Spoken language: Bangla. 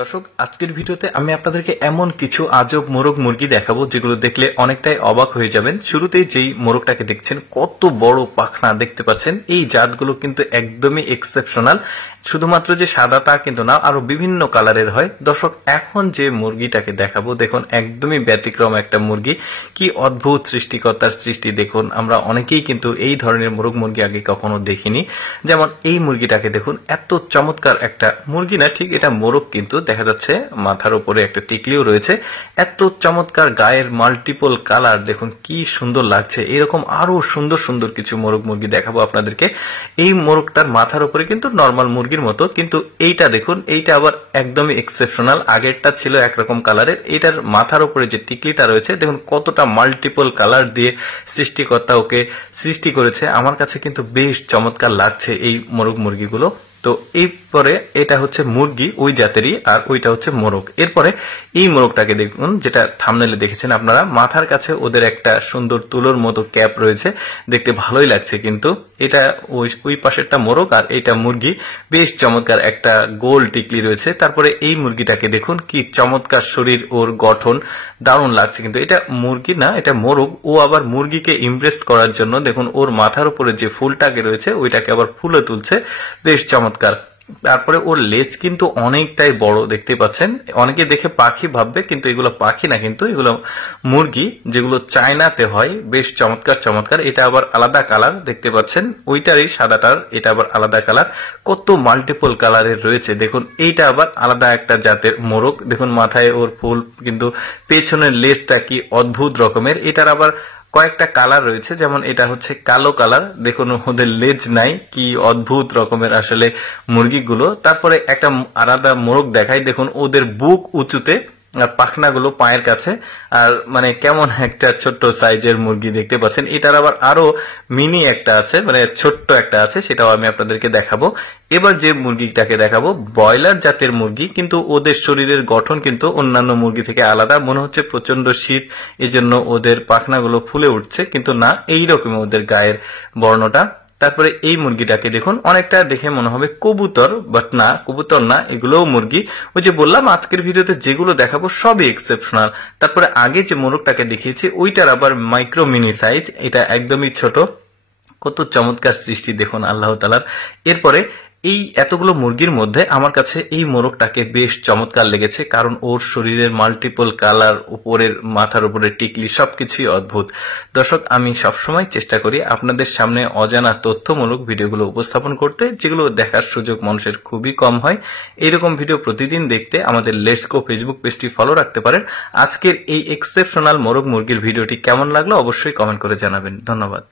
দর্শক, আজকের ভিডিওতে আমি আপনাদেরকে এমন কিছু আজব মোরগ মুরগি দেখাবো যেগুলো দেখলে অনেকটাই অবাক হয়ে যাবেন। শুরুতেই যেই মোরগটাকে দেখছেন, কত বড় পাখনা দেখতে পাচ্ছেন। এই জাতগুলো কিন্তু একদমই এক্সেপশনাল। শুধুমাত্র যে সাদা তা কিন্তু না, আরো বিভিন্ন কালারের হয়। দর্শক, এখন যে মুরগিটাকে দেখাবো দেখুন, একদমই ব্যতিক্রম একটা মুরগি। কি অদ্ভুত সৃষ্টিকর্তার সৃষ্টি দেখুন। আমরা অনেকেই কিন্তু এই ধরনের মোরগ মুরগি আগে কখনো দেখিনি। যেমন এই মুরগিটাকে দেখুন, এত চমৎকার একটা মুরগি না, ঠিক এটা মোরগ কিন্তু দেখা যাচ্ছে মাথার উপরে একটা টিকলিও রয়েছে। এত চমৎকার গায়ের মাল্টিপল কালার দেখুন, কি সুন্দর লাগছে। এরকম আরো সুন্দর সুন্দর কিছু মোরগ মুরগি দেখাবো আপনাদেরকে। এই মোরগটার মাথার উপরে কিন্তু নর্মাল মুরগির মতো, কিন্তু এইটা দেখুন, এইটা আবার একদমই এক্সেপশনাল। আগেরটা ছিল একরকম কালারের, এটার মাথার উপরে যে টিকলিটা রয়েছে দেখুন কতটা মাল্টিপল কালার দিয়ে সৃষ্টিকর্তা ওকে সৃষ্টি করেছে। আমার কাছে কিন্তু বেশ চমৎকার লাগছে এই মোরগ মুরগিগুলো। তো এরপরে এটা হচ্ছে মুরগি ওই জাতেরই, আর ওইটা হচ্ছে মোরগ। এরপরে এই মোরগটাকে দেখুন, যেটা থাম্বনেলে দেখেছেন আপনারা, মাথার কাছে ওদের একটা সুন্দর তুলোর মতো ক্যাপ রয়েছে, দেখতে ভালোই লাগছে। কিন্তু এটা ওই পাশেরটা মোরগ আর এইটা মুরগি। বেশ চমৎকার একটা গোল টিকলি রয়েছে। তারপরে এই মুরগিটাকে দেখুন, কি চমৎকার শরীর, ওর গঠন দারুণ লাগছে। কিন্তু এটা মুরগি না, এটা মোরগ। ও আবার মুরগিকে ইমপ্রেস করার জন্য দেখুন ওর মাথার উপরে যে ফুলটাকে রয়েছে ওইটাকে আবার ফুলে তুলছে, বেশ চমৎকার। তারপরে ওর লেজ কিন্তু অনেকটাই বড় দেখতে পাচ্ছেন। অনেকে দেখে পাখি ভাববে, কিন্তু এগুলো পাখি না, কিন্তু এগুলো মুরগি, যেগুলো চায়নাতে হয়। বেশ চমৎকার চমৎকার। এটা আবার আলাদা কালার দেখতে পাচ্ছেন, ওইটারই সাদাটার এটা আবার আলাদা কালার। কত মাল্টিপল কালারের রয়েছে দেখুন। এইটা আবার আলাদা একটা জাতের মোরগ। দেখুন মাথায় ওর ফুল, কিন্তু পেছনের লেজটা কি অদ্ভুত রকমের। এটার আবার কয়েকটা কালার রয়েছে, যেমন এটা হচ্ছে কালো কালার। দেখুন ওদের লেজ নাই, কি অদ্ভুত রকমের আসলে মুরগিগুলো। তারপরে একটা আলাদা মোরগ দেখাই, দেখুন ওদের বুক উঁচুতে, আর পাখনাগুলো পায়ের কাছে। আর মানে কেমন একটা ছোট্ট সাইজের মুরগি দেখতে পাচ্ছেন। এটার আবার আরো মিনি একটা আছে, মানে ছোট্ট একটা আছে, সেটাও আমি আপনাদেরকে দেখাবো। এবার যে মুরগিটাকে দেখাবো, ব্রয়লার জাতের মুরগি, কিন্তু ওদের শরীরের গঠন কিন্তু অন্যান্য মুরগি থেকে আলাদা। মনে হচ্ছে প্রচন্ড শীত, এই জন্য ওদের পাখনাগুলো ফুলে উঠছে, কিন্তু না, এইরকম ওদের গায়ের বর্ণটা। তারপরে এই মুরগিটাকে দেখুন, অনেকটা দেখে মনে হবে কবুতর, বাট না, কবুতর না, এগুলোও মুরগি। ওই যে বললাম আজকের ভিডিওতে যেগুলো দেখাবো সবই এক্সেপশনাল। তারপরে আগে যে মোরগটাকে দেখিয়েছি ওইটার আবার মাইক্রো মিনি সাইজ, এটা একদমই ছোট। কত চমৎকার সৃষ্টি দেখুন আল্লাহ তাআলার। এরপরে এই এতগুলো মুরগির মধ্যে আমার কাছে এই মোরগটাকে বেশ চমৎকার লেগেছে, কারণ ওর শরীরের মাল্টিপল কালার, উপরের মাথার উপরে টিকলি, সবকিছুই অদ্ভুত। দর্শক, আমি সবসময় চেষ্টা করি আপনাদের সামনে অজানা তথ্যমূলক ভিডিওগুলো উপস্থাপন করতে, যেগুলো দেখার সুযোগ মানুষের খুবই কম হয়। এইরকম ভিডিও প্রতিদিন দেখতে আমাদের লেটস গো ফেসবুক পেজটি ফলো রাখতে পারেন। আজকের এই এক্সেপশনাল মোরগ মুরগির ভিডিওটি কেমন লাগলো অবশ্যই কমেন্ট করে জানাবেন। ধন্যবাদ।